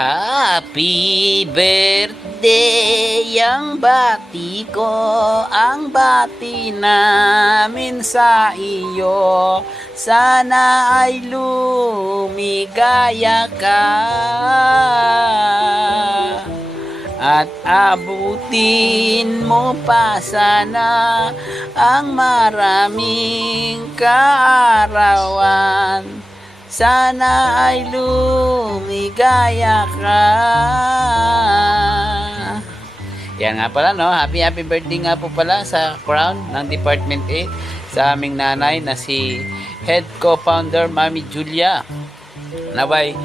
Happy birthday, ang bati ko, ang bati namin sa iyo. Sana ay lumigaya ka at abutin mo pa sana ang maraming kaarawan. Sana ay lumigaya ka. Yan nga pala, no? Happy birthday nga po pala sa crown ng Department A sa aming nanay na si Head Co-Founder Mami Julia. Naway,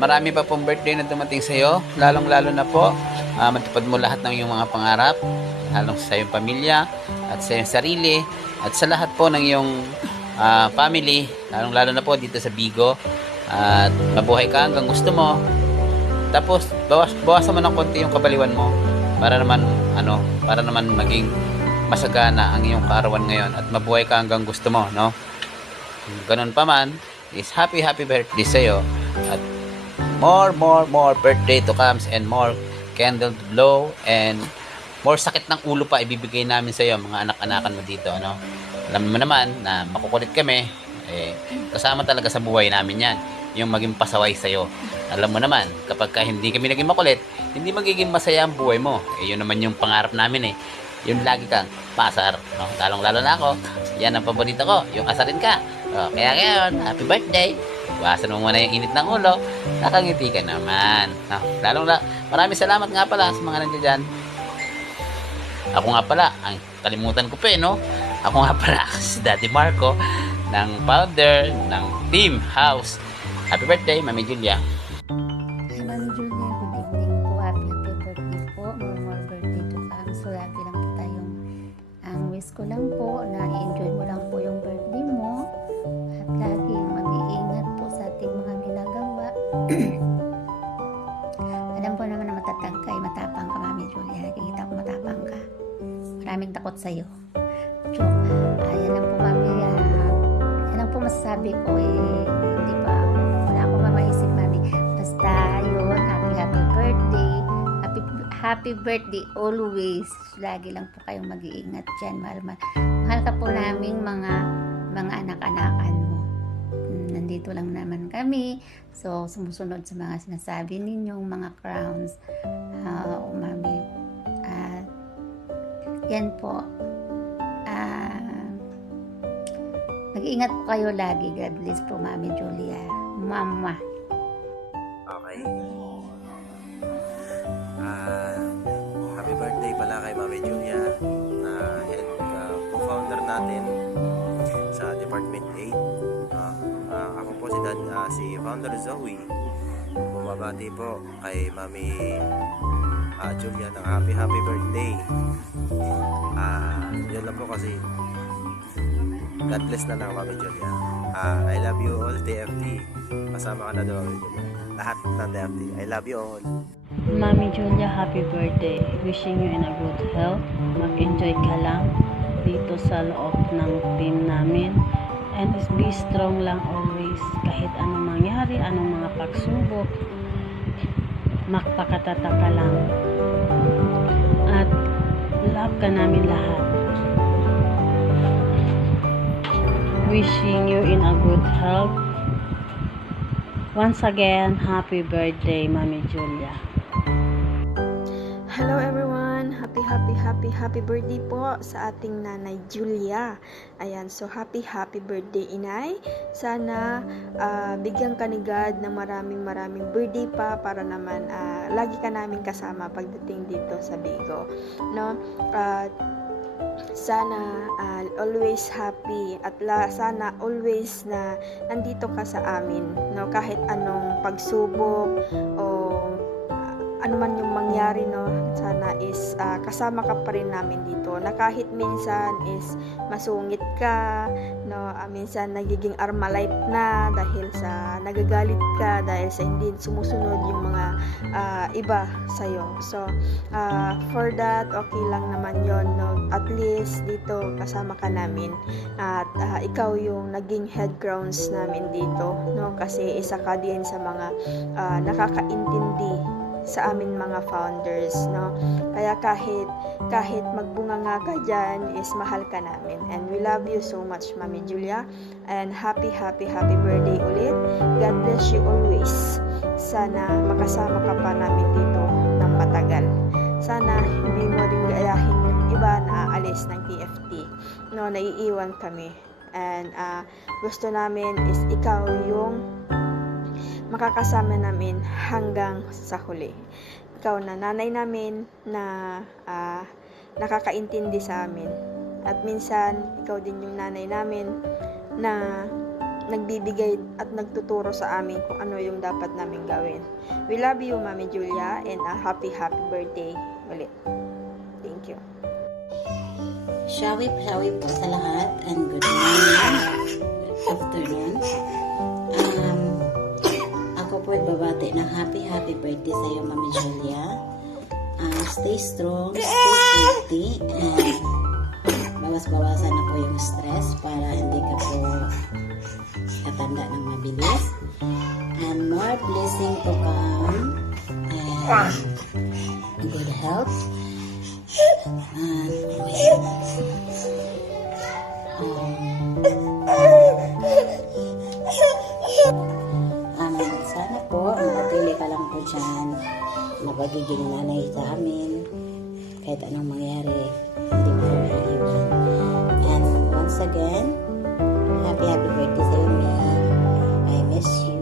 marami pa pong birthday na dumating sa iyo, lalong-lalo na po matupad mo lahat ng iyong mga pangarap, lalong sa iyong pamilya at sa iyong sarili at sa lahat po ng iyong family, lalong-lalo na po dito sa Bigo. At mabuhay ka hanggang gusto mo. Tapos bawasan mo ng konti yung kabaliwan mo para naman maging masagana ang iyong kaarawan ngayon at mabuhay ka hanggang gusto mo, no? Ganun pa man is happy birthday sa iyo at more birthday to comes and more candle to blow and more sakit ng ulo pa ibibigay namin sa iyo, mga anak-anakan mo dito, ano? Alam mo naman na makukulit kami, kasama talaga sa buhay namin yan, yung maging pasaway sa iyo. Alam mo naman, kapag hindi kami naging makulit, hindi magiging masaya ang buhay mo. Yun naman yung pangarap namin yung lagi kang pasar, no? Lalong-lalo na ako, yan ang paborito ko, yung asarin ka. Kaya ngayon, happy birthday. Iwasan mo muna yung init ng ulo, nakangiti ka naman, no? Maraming salamat nga pala sa mga nandiyan dyan. Ako nga pala, ang kalimutan ko pa no? Ako nga pala si Daddy Marco, ng founder ng Team House. Happy birthday, Mami Julia. Hi, Mami Julia. Good evening po. Happy birthday po. More birthday to come. So, lagi lang po tayong ang wish ko lang po na i-enjoy mo lang po yung birthday mo at laging mag-iingat po sa ating mga ginagawa. Alam po naman na matapang ka, Mami Julia. Nakikita ko matapang ka. Maraming takot sa'yo. Joke. Yan lang po, Mami. Yan lang po masasabi ko di ba? Wala akong mamaisip, Mami. Basta yun, happy birthday. Happy birthday always. Lagi lang po kayong mag-iingat dyan. Mahal ka po naming mga anak-anakan mo. Nandito lang naman kami. So, sumusunod sa mga sinasabi ninyong mga crowns. Mami. Yan po. Mag-iingat po kayo lagi. God bless po, Mami Julia. Mama. Okay. Happy birthday pala kay Mami Julia na head co-founder natin sa Department 8. Ako po si Founder Zoe. Bumabati po kay Mami Julia ng happy birthday. Yun lang po kasi God bless na lang, Mami Julia. I love you all, TFT. Kasama ka na daw, Mami Julia. Lahat ng TFT. I love you all. Mami Julia, happy birthday. Wishing you in a good health. Mag-enjoy ka lang dito sa loob ng team namin. And be strong lang always. Kahit anong mangyari, anong mga pagsubok, magpakatata ka lang. At love ka namin lahat. Wishing you in a good health. Once again, happy birthday, Mami Julia. Hello everyone! Happy birthday po sa ating nanay Julia. Ayan, so happy birthday, inay. Sana bigyan ka ni God ng maraming birthday pa para naman lagi ka namin kasama pagdating dito sa Bigo. No? Sana always happy at sana always na nandito ka sa amin, no? Kahit anong pagsubok o ano man yung mangyari, no, sana is kasama ka pa rin namin dito, na kahit minsan is masungit ka, no, minsan nagiging Armalite na dahil sa nagagalit ka dahil sa hindi sumusunod yung mga iba sa'yo. So for that, okay lang naman yon, no, at least dito kasama ka namin at ikaw yung naging head grounds namin dito, no, kasi isa ka din sa mga nakakaintindi sa amin mga founders, no, kaya kahit magbunganga ka dyan is mahal ka namin, and we love you so much, Mami Julia, and happy birthday ulit. God bless you always. Sana makasama ka pa namin dito ng matagal. Sana hindi mo rin gayahin yung iba na aalis ng TFT, no, naiiwan kami, and gusto namin is ikaw yung makakasama namin hanggang sa huli. Ikaw na nanay namin na nakakaintindi sa amin. At minsan, ikaw din yung nanay namin na nagbibigay at nagtuturo sa amin kung ano yung dapat namin gawin. We love you, Mami Julia, and happy birthday ulit. Thank you. Shawi po sa lahat, and good morning, good afternoon. Ako po babati ng happy birthday sa iyo, Mami Julia. Stay strong, stay healthy, and bawas-bawasan na po yung stress para hindi ka po katanda ng mabilis. And more blessing to come, and good health. Sana po manatili ka lang po dyan na pagiging nanay sa amin, kahit anong mangyari hindi mo iiwan. And once again, happy birthday sa iyo, I miss you.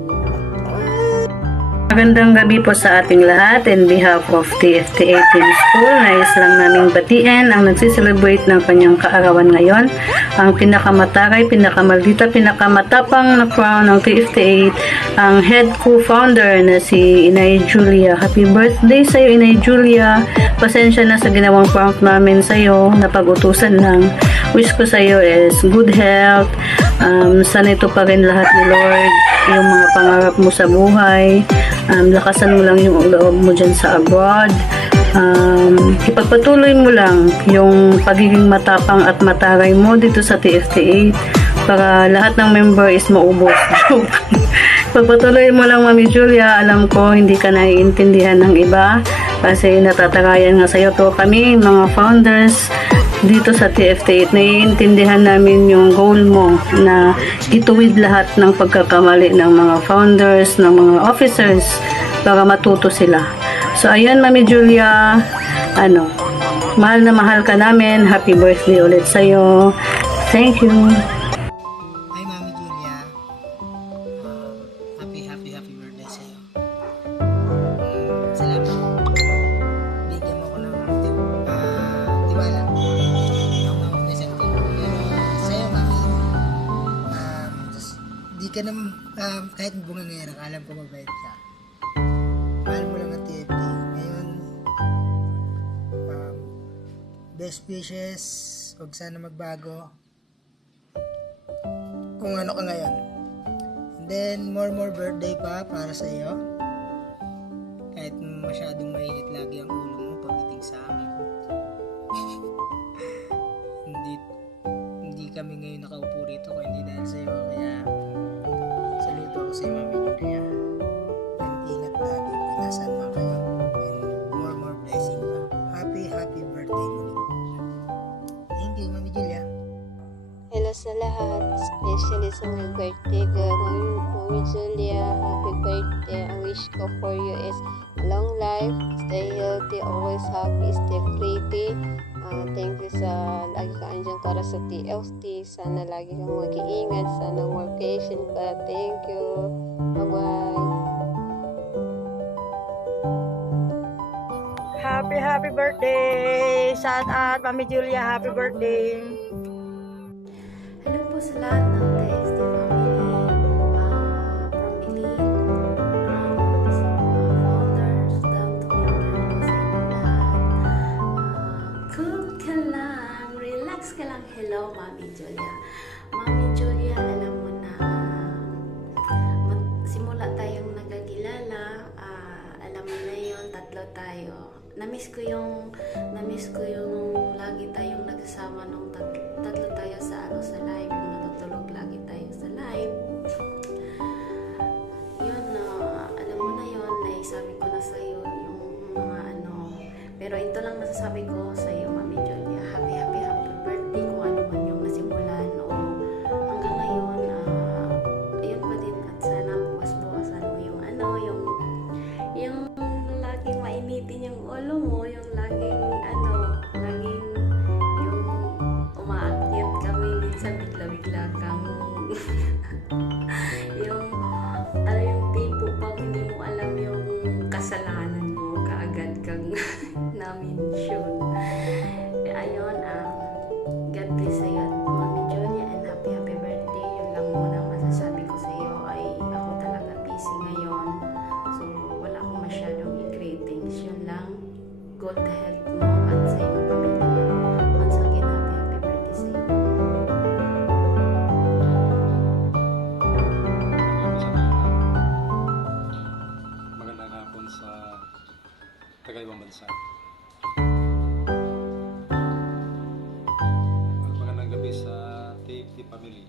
Magandang gabi po sa ating lahat. In behalf of TFT 18 School, nais lang naming batiin ang nagsiselebrate ng kanyang kaarawan ngayon. Ang pinakamataray, pinakamaldita, pinakamatapang na crown ng TFT 8, ang head co-founder na si Inay Julia. Happy birthday sa iyo, Inay Julia. Pasensya na sa ginawang prank namin sa iyo, napag-utusan lang. Wish ko sa iyo is good health. Sana ito pa rin lahat ni Lord, yung mga pangarap mo sa buhay. Lakasan mo lang yung loob mo dyan sa abroad. Ipagpatuloy mo lang yung pagiging matapang at mataray mo dito sa TFT 8 para lahat ng member is maubos. Pagpatuloy mo lang, Mami Julia. Alam ko hindi ka naiintindihan ng iba kasi natatagayan nga sa'yo to kami, mga founders dito sa TFT 8. Naiintindihan namin yung goal mo na ituwid lahat ng pagkakamali ng mga founders, ng mga officers para matuto sila. So ayun, Mami Julia, mahal na mahal ka namin. Happy birthday ulit sa'yo. Thank you. Hi, Mami Julia. Happy birthday sa iyo. Salamat. Bigyan mo ko ng tiwala. Ang mga present ko. Sa iyo, Mami. Di ka na, kahit bungangera ka, alam ko mabait ka. Mahal mo lang ang TFT. Ngayon, best wishes. Huwag sana magbago kung ano ka ngayon. And then, more birthday pa para sa iyo. Kahit masyadong mainit lagi ang ulo mo pagdating sa amin. hindi kami ngayon nakaupo rito kung hindi dahil sa iyo. Kaya, saludo ako sa iyo, Mami Julia. And ingat lagi kung nasaan man kayo. And more blessing pa. Happy birthday muli. Thank you, Mami Julia. Hello sa lahat, especially sa my birthday girl, Mami Julia, happy birthday. Ang wish ko for you is a long life, stay healthy, always happy, stay pretty. Thank you sa lagi ka andyan para sa TFT. Sana lagi kang mag-iingat, sana more patient ka. Thank you. Bye-bye. Happy birthday! Shout out, Mami Julia, happy birthday! Hello po sa lahat ng TST family, from Elite, founders down to na-miss ko yung lagi tayong nagsasama nung tatlo tayo sa sa live, yung natutulog lagi tayo sa live. Yun, alam mo na yun, naisabi ko na sa iyo yung mga pero ito lang masasabi ko sa iyo, Mami Julia, happy birthday kung ano man yung nasimulan o hanggang ngayon, ayun pa din, at sana bukas-bukasan mo yung yung laging mainitin yung ulo mo, yung laging yung umaakyat kami minsan bigla-bigla kang yung yung tipo pag hindi mo alam yung kasalanan mo, kaagad kang na-mention. Ayun, God bless sa'yo, Mami Julia, and happy birthday. Yun lang muna masasabi ko sa'yo, ay ako talaga busy ngayon. So, wala akong masyadong i-greetings. Yun lang, good health mo at sa iyong pamilya. Once again, happy birthday sa'yo. Magandang hapon sa taga-ibang bansa. At magandang gabi sa TFT family.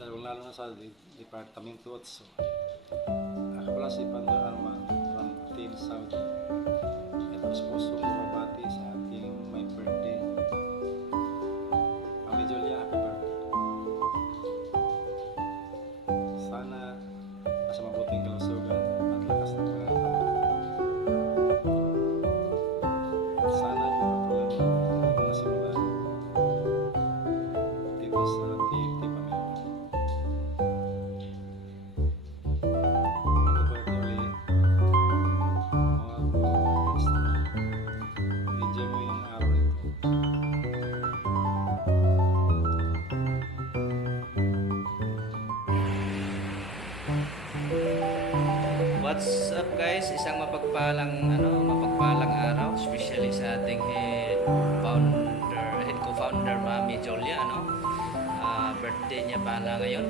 Lalo na sa Departamento 8. Ako pala si Pandor Arman from Team Saudi. Ito sa pusong mabati sa ating may birthday. Mami Julia, happy birthday. Sana nasa mabuting kalusugan at lakas ng pangatawan. At sana patuloy mo ang nasimulan dito sa TFT family. Happy birthday ulit. Mga boys. Enjoy mo yung araw nito. What's up guys? Isang mapagpalang araw, especially sa ating head co-founder Mami Julia, birthday niya pala ngayon.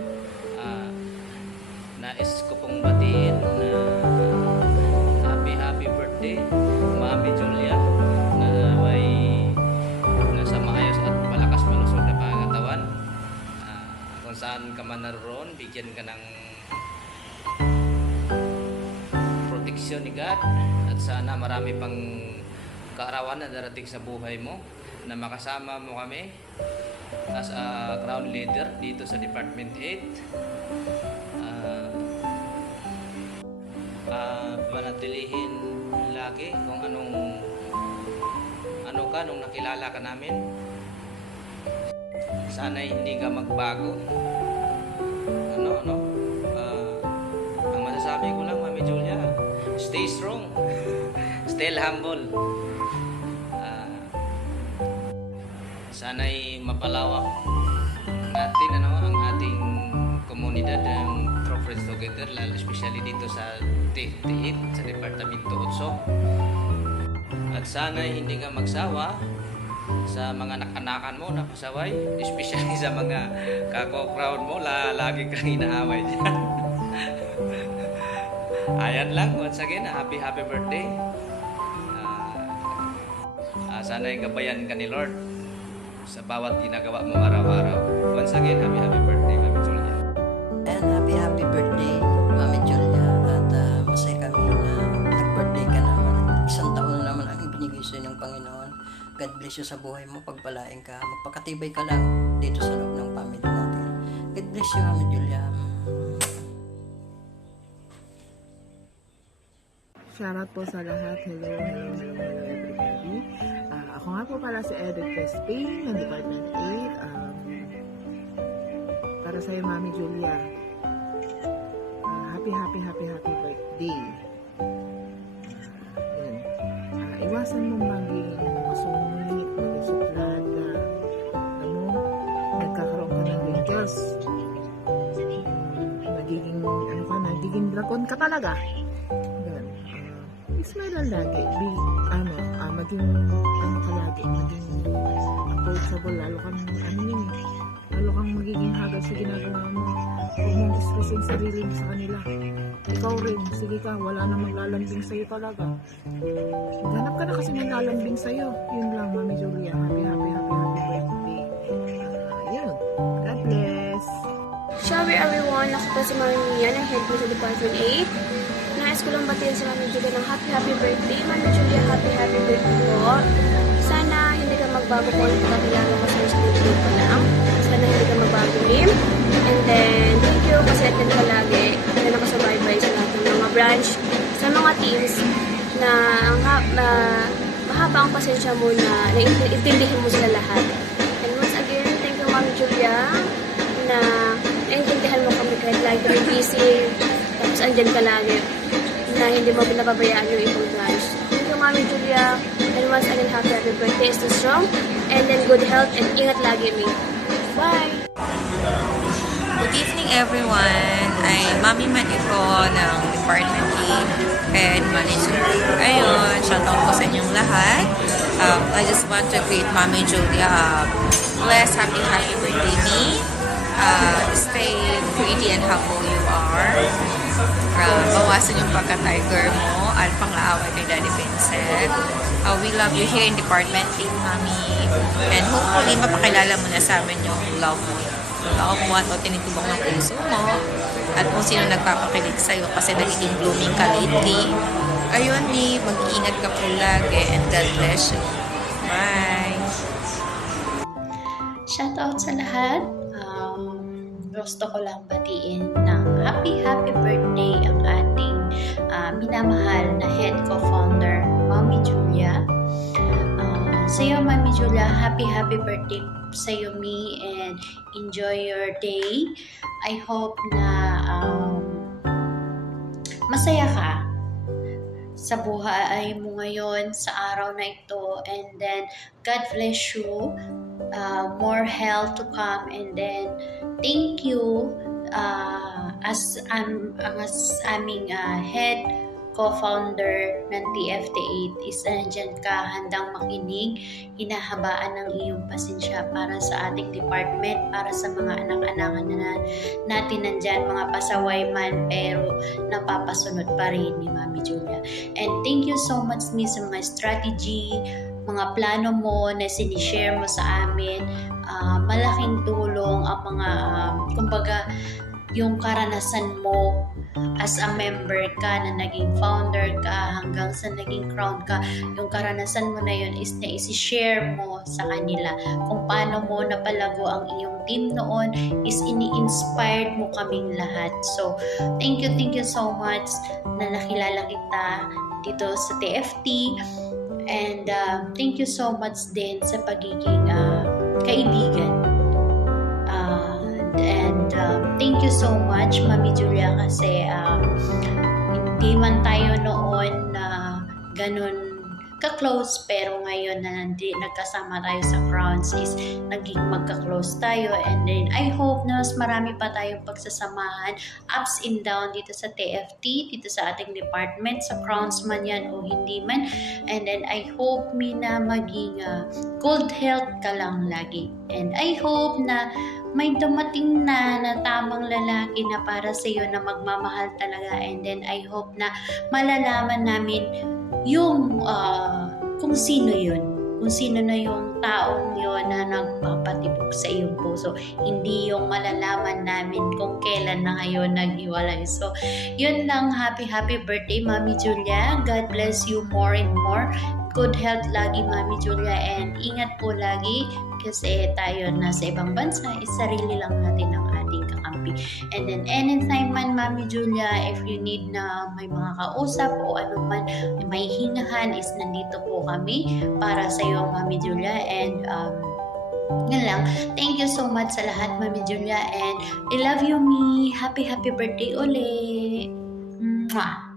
Nais ko pong batiin na happy birthday Mami Julia, na may nasa maayos at malakas malusog na pangatawan. Kung saan ka man naroon, bigyan ka ng proteksyon ni God, at sana marami pang kaarawan na darating sa buhay mo, na makasama mo kami as a crown leader dito sa Department 8. Manatilihin lagi kung ano ka nung nakilala ka namin. Sana hindi ka magbago. Ang masasabi ko lang, Mami Julia, stay strong, stay humble. Sana'y mapalawak natin ang ating komunidad ng Pro Friends Together, lalo especially dito sa TFT8 sa Departamento 8. At sana'y hindi ka magsawa sa mga nakanakan mo na pasaway, especially sa mga kako-crowd mo, lagi kang inaaway dyan. Ayan lang, once again, happy birthday. Sana'y gabayan ka ni Lord sa bawat ginagawa mo araw-araw. Once again, happy birthday, Mami Julia. And happy birthday, Mami Julia. At masaya kami na nag-birthday ka naman. Isang taon na naman ang ibinigay sa ng Panginoon. God bless you sa buhay mo. Pagpalain ka. Magpakatibay ka lang dito sa loob ng family natin. God bless you, Mami Julia. Shoutout po sa lahat. Hello everybody. Ako nga po pala si Edith Crespin ng Department 8. Para sa'yo, Mami Julia. Happy birthday. Iwasan mo maging masungit, maging suplada. Nagkakaroon ka ng wrinkles. Nagiging dragon ka talaga. Smile lang lagi. Maging ka lagi. Maging approachable. Lalo kang lalo kang magiging hagad sa ginagawa mo. Huwag mong istrosin sarili mo sa kanila. Ikaw rin, sige ka, wala na maglalambing sa'yo talaga. Maghanap ka na kasi may lalambing sa'yo. Yun lang, Mami Julia. Happy birthday. Yun. God bless. Shawty everyone, ako po si Mami Mia ng head ko sa Department 8. Nais ko lang batiin si Mami Julia ng happy birthday. Mami Julia, happy birthday po. Sana hindi ka magbago kung ano kakilala mo sa school pa lang. Sana hindi ka magbago, Lim. And then, thank you kasi attend ka lagi. Kaya nakasabay-bay sa lahat ng mga branch. Sa mga teams na mahaba ang pasensya mo na intindihin mo sila lahat. And once again, thank you Mami Julia na naiintindihan mo kami kahit lagi kami busy. Tapos andyan ka lagi na hindi mo pinababayaan yung ibang branch. Thank you Mami Julia. And once again, happy birthday. Stay strong. And then good health and ingat lagi me. Bye! Good evening everyone. Ay Mami Mani po ng Department 8 and Manager. Ayun, shoutout po sa inyong lahat. I just want to greet Mami Julia. Bless, happy birthday me. Stay pretty and humble you are. Bawasan yung pagka-tiger mo at pang-aaway kay Daddy Vincent. We love you here in Department 8, Mami. And hopefully, mapakilala mo na sa amin yung love mo. Love mo at tinitubong ng puso mo. At kung sino nagpapakilig sa'yo kasi nagiging blooming ka lately. Ayun, Mi, mag-iingat ka po lagi and God bless you. Bye! Shoutout sa lahat. Gusto ko lang batiin ng happy birthday ang ating minamahal na head co-founder, Mami Julia. Sa'yo, Mami Julia, happy birthday sa'yo, Mi, and enjoy your day. I hope na masaya ka sa buhay mo ngayon, sa araw na ito, and then God bless you. More health to come, and then thank you as aming head co-founder ng TFT8 is nandyan ka, handang makinig, hinahabaan ng iyong pasensya para sa ating department, para sa mga anak-anak na natin nandyan, mga pasaway man, pero napapasunod pa rin ni Mami Julia. And thank you so much, Miss, sa mga strategy, mga plano mo na sinishare mo sa amin. Malaking tulong ang mga, kumbaga, yung karanasan mo as a member ka na naging founder ka hanggang sa naging crown ka, yung karanasan mo na yun is na isi-share mo sa kanila kung paano mo napalago ang iyong team noon, is ini-inspired mo kaming lahat. So thank you so much na nakilala kita dito sa TFT, and thank you so much din sa pagiging kaibigan. Thank you so much, Mami Julia, kasi hindi man tayo noon na ganun ka-close, pero ngayon na nagkasama tayo sa Crowns is naging magka-close tayo, and then I hope na mas marami pa tayong pagsasamahan, ups and down dito sa TFT, dito sa ating department, sa Crowns man yan o hindi man, and then I hope na maging good health ka lang lagi, and I hope na may dumating na tamang lalaki na para sa iyo na magmamahal talaga, and then I hope na malalaman namin yung kung sino yun, kung sino na yung taong yun na nagpapatibok sa iyong puso, hindi yung malalaman namin kung kailan na ngayon naghiwalay. So yun lang, happy birthday Mami Julia, God bless you more and more, good health lagi Mami Julia, and ingat po lagi kasi tayo nasa ibang bansa, is sarili lang natin ang ating kakampi. And then anytime man Mami Julia, if you need na may mga kausap o ano man, may hingahan, is nandito po kami para sa iyo Mami Julia. And yun lang, thank you so much sa lahat Mami Julia, and I love you, Mi. Happy birthday ulit. Mwah!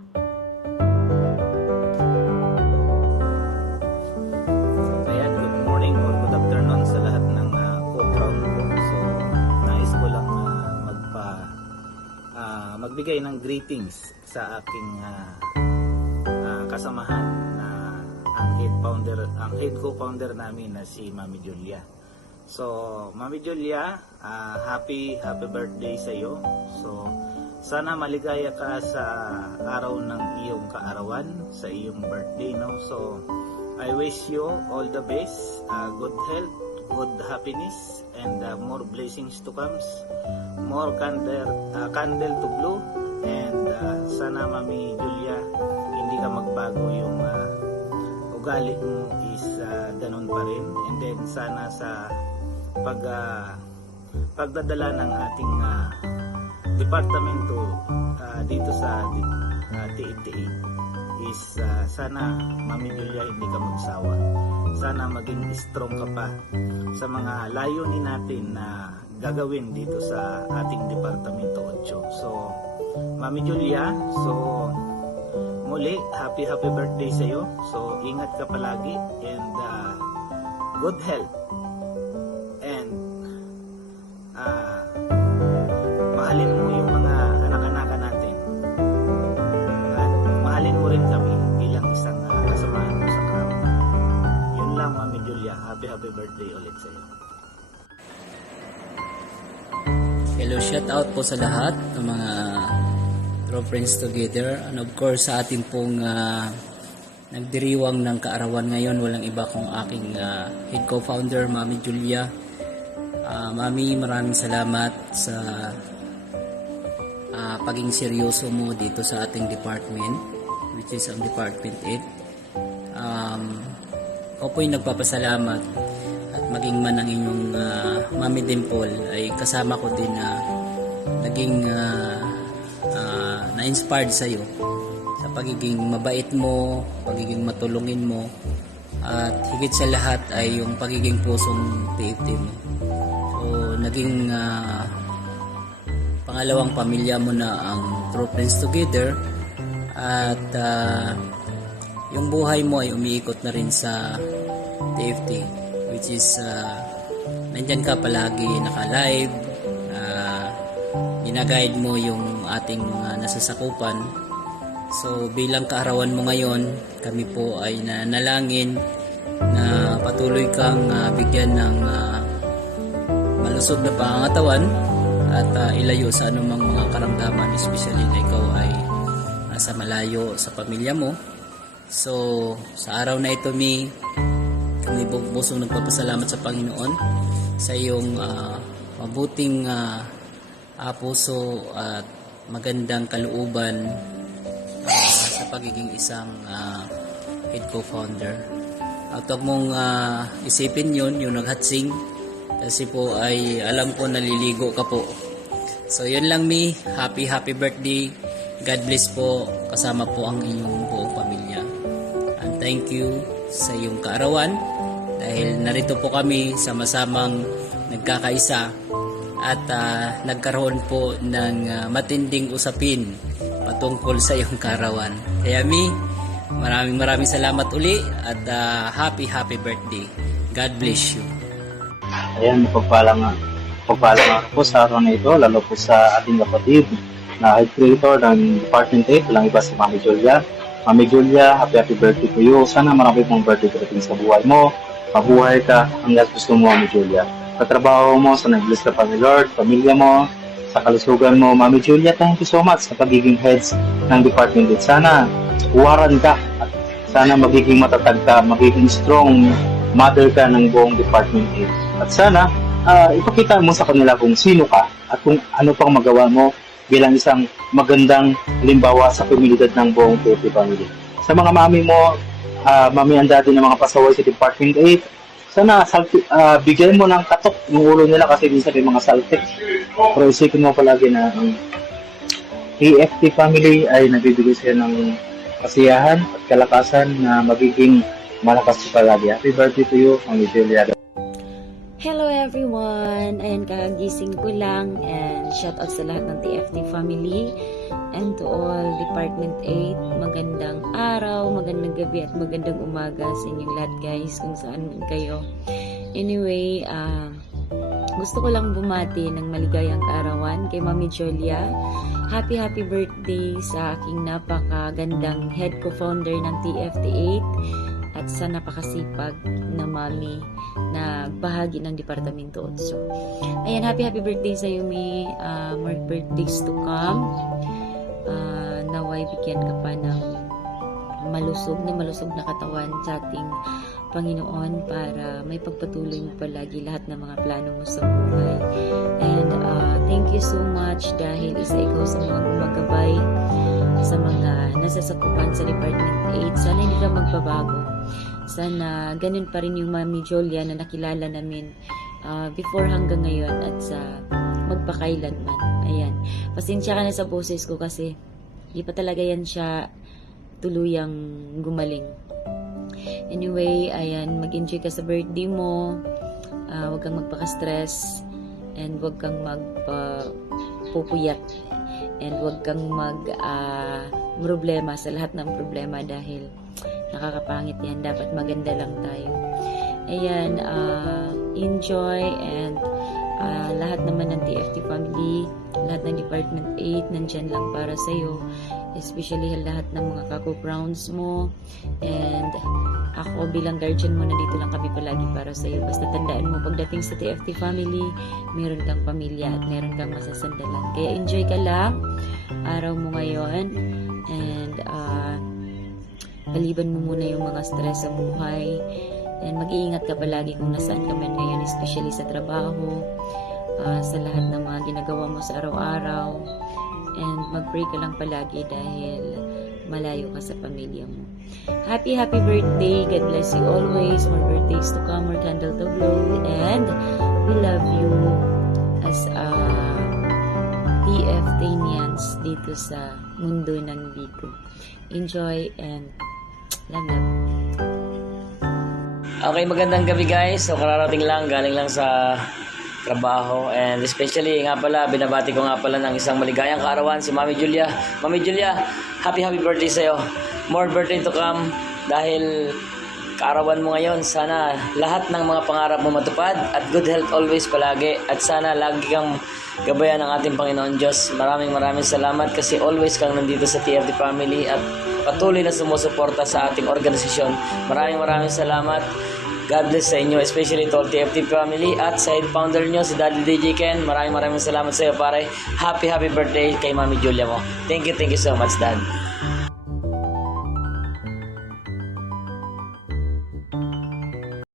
Magbigay ng greetings sa aking kasamahan na ang head co-founder namin na si Mami Julia. So, Mami Julia, happy birthday sa iyo. So, sana maligaya ka sa araw ng iyong kaarawan, sa iyong birthday, no? So, I wish you all the best, good health, good happiness, and more blessings to come, more candle to blow, and sana Mami Julia, hindi ka magbago, yung ugali mo is ganun pa rin. And then sana sa pagdadala ng ating departamento dito sa TFT is sana Mami Julia hindi ka magsawa, sana maging strong ka pa sa mga layunin natin na gagawin dito sa ating departamento 8. So Mami Julia, so muli happy birthday sa iyo. So ingat ka palagi, and good health, and mahalin mo yung mga anak-anak natin, at mahalin mo rin kami bilang isang kasamahan mo sa Crown. Yun lang Mami Julia, happy birthday ulit sa iyo. Hello, shout out po sa lahat ng mga True Friends Together, and of course sa ating pong nagdiriwang ng kaarawan ngayon, walang iba kung aking head co-founder Mami Julia. Mami, maraming salamat sa paging seryoso mo dito sa ating department, which is ang Department 8. Ako po'y nagpapasalamat, at maging man ang inyong Mami Dimple ay kasama ko din na naging na-inspired sa iyo sa pagiging mabait mo, pagiging matulungin mo, at higit sa lahat ay yung pagiging pusong TFT mo. So naging pangalawang pamilya mo na ang True Friends Together, at yung buhay mo ay umiikot na rin sa TFT, which is nandyan ka palagi naka-live, ginaguide mo yung ating nasasakupan. So bilang kaarawan mo ngayon, kami po ay nanalangin na patuloy kang bigyan ng malusog na pangangatawan, at ilayo sa anumang mga karamdaman, especially na ikaw ay nasa malayo sa pamilya mo. So sa araw na ito, kami busong nagpapasalamat sa Panginoon sa iyong mabuting puso at magandang kalooban sa pagiging isang head co-founder. At huwag mong isipin yun, yung naghatsing, kasi po ay alam ko naliligo ka po. So yun lang, happy birthday, God bless po, kasama po ang inyong buong pamilya, and thank you sa iyong kaarawan, dahil narito po kami sama-samang nagkakaisa, at nagkaroon po ng matinding usapin patungkol sa iyong kaarawan. Kaya maraming salamat uli, at happy birthday. God bless you. Ayan, pagpalang po sa araw na ito, lalo po sa ating kapatid na head creator ng Department 8, walang iba si Mami Julia. Mami Julia, happy birthday to you. Sana marami pong birthday darating sa buhay mo. Mabuhay ka hanggang gusto mo, Mami Julia. Sa trabaho mo, sa nag-bless ka pa ni Lord, pamilya mo, sa kalusugan mo, Mami Julia, thank you so much sa pagiging heads ng Department 8. Sana uwaran ka, at sana magiging matatag ka, magiging strong mother ka ng buong Department 8. At sana ipakita mo sa kanila kung sino ka at kung ano pang magawa mo bilang isang magandang halimbawa sa komunidad ng buong TFT family. Sa mga mami mo, mami and daddy ng mga pasaway sa Department 8, sana bigyan mo ng katok yung ulo nila, kasi minsan may mga saltik. Pero isipin mo palagi na ang TFT family ay nagbibigay sila ng kasiyahan at kalakasan na magiging malakas sa palagi. Happy birthday to you, Mami Julia. Hello everyone! Ayan, kagising ko lang, and shout out sa lahat ng TFT family and to all Department 8. Magandang araw, magandang gabi at magandang umaga sa inyong lahat, guys, kung saan man kayo. Anyway, gusto ko lang bumati ng maligayang kaarawan kay Mami Julia. Happy birthday sa aking napakagandang head co-founder ng TFT 8 at sa napakasipag na mami na bahagi ng Departamento 8. Ayan, happy birthday sa iyo, Mi. More birthdays to come. Naway bigyan ka pa ng malusog na katawan sa ating Panginoon para may pagpatuloy mo palagi lahat ng mga plano mo sa buhay. And thank you so much dahil isa ikaw sa mga gumagabay sa mga nasasakupan sa Department 8. Sana hindi ka magbabago. Sana ganun pa rin yung Mami Julia na nakilala namin before hanggang ngayon at sa magpakailanman. Ayan. Pasensya ka na sa boses ko kasi di pa talaga yan siya tuluyang gumaling. Anyway, ayan, mag-enjoy ka sa birthday mo. Huwag kang magpaka-stress and huwag kang magpupuyat and huwag kang problema sa lahat ng problema dahil nakakapangit yan. Dapat maganda lang tayo. Ayan, enjoy and lahat naman ng TFT family, lahat ng Department 8 nandyan lang para sa'yo, especially lahat ng mga kako-crowns mo, and ako bilang guardian mo, nandito lang kami palagi para sa'yo. Basta tandaan mo, pagdating sa TFT family, meron kang pamilya at meron kang masasandalan. Kaya enjoy ka lang araw mo ngayon, and paliban mo muna yung mga stress sa buhay. And mag-iingat ka palagi kung nasaan ka man ngayon, especially sa trabaho, sa lahat ng mga ginagawa mo sa araw-araw. And mag-pray ka lang palagi dahil malayo ka sa pamilya mo. Happy birthday. God bless you always. More birthdays to come, more candle to blow. And we love you as TFTanians dito sa mundo ng Bigo. Enjoy and love. Okay, magandang gabi guys. So kararating lang, galing lang sa trabaho, and especially nga pala, binabati ko nga pala ng isang maligayang kaarawan si Mami Julia. Mami Julia, happy birthday sa'yo. More birthday to come dahil kaarawan mo ngayon. Sana lahat ng mga pangarap mo matupad at good health always palagi, at sana lagi kang gabayan ng ating Panginoon Diyos. Maraming salamat kasi always kang nandito sa TFT family at patuloy na sumusuporta sa ating organisasyon. Maraming salamat. God bless sa inyo, especially to all TFT family at sa head founder nyo, si Daddy DJ Ken. Maraming salamat sa iyo, pare. Happy birthday kay Mami Julia mo. Thank you so much, Dad.